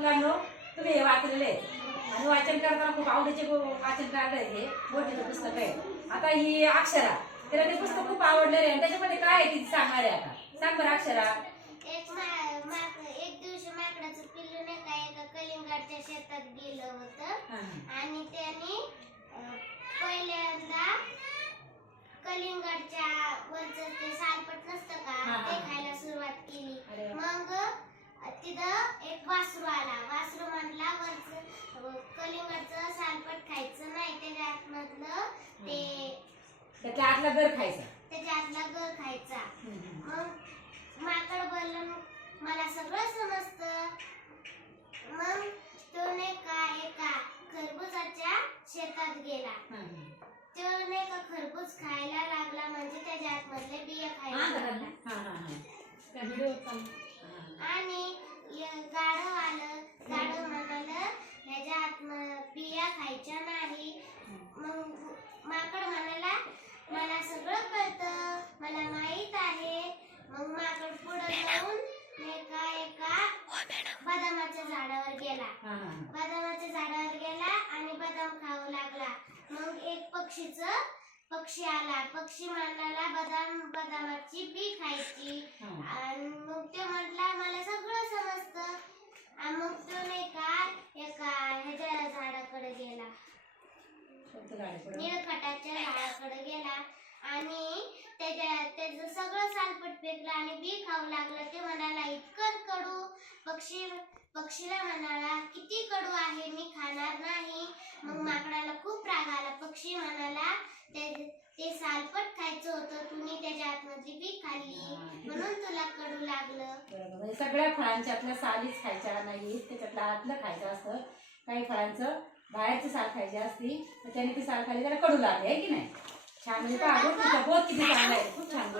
मुलांनो तुम्ही हे वाचलेले आहे आणि वाचन करताना खूप आवडीचे वाचन काढलंय हे गोष्टीचं पुस्तक आहे. आता ही अक्षरा तिला ते पुस्तक खूप आवडलेलं आहे आणि त्याच्यामध्ये काय आहे ती सांगणार आहे. आता सांग बरं अक्षरा. एक दिवशी माकडाचं पिल्लू नाही का एका कलिंगडच्या शेतात गेलं होतं आणि त्याने पहिल्यांदा कलिंगडच्या वरचं ते सालपट नसतं का ते खायला सुरुवात केली. मग तिथं एक वासरू आला. वासरू म्हटला वरचं कलिंगडचं सालपट खायचं नाही, त्याच्या आतमधलं त्याच्या आतला गर खायचा, त्याच्या आतला गर खायचा. मग माकड बोललं मला सगळं समजतं. मग तो नाही का एका खरबुजाच्या शेतात गेला. तो नाही का खरबूज खायला लागला म्हणजे त्याच्या आतमधले बिया खायला लागला. आणि गाढव आलं. गाढव म्हणालं ह्याच्या आत बिया खायच्या नाही. मग माकड म्हणाला मला सगळं कळतं, मला माहित आहे. मग माकड पुढे जाऊन एका बदामाच्या झाडावर गेला. बदामाच्या झाडावर गेला आणि बदाम खाऊ लागला. मग एक पक्षी आला. पक्षी म्हणाला बदामाची बी खायची. आणि मग ते म्हटला मला सगळं समजतं. आणि मग तो नाही का एका ह्याच्या झाडाकडे गेला, निळखटाच्या झाडाकडे गेला आणि त्याचं सगळं सालपट फेकलं आणि बी खाऊ लागलं. ते म्हणाला इतकं कडू. पक्षीला म्हणाला किती कडू आहे, मी खाणार नाही. मग माकडाला खूप राग आला. पक्षी म्हणाला ते सालपट खायचं होतं, तुम्ही त्याच्या आतमधली बी खाल्ली म्हणून तुला कडू लागलं. बरोबर. सगळ्या फळांच्या आतल्या सालीच खायच्या नाही, त्याच्यातलं आतलं खायचं असतं. काही फळांचं बाहेरची साल खायची असती तर त्याने ती साल खाली त्याला कडू लागली आहे की नाही. छान म्हणजे बहुत किती चांगलं आहे, खूप छान.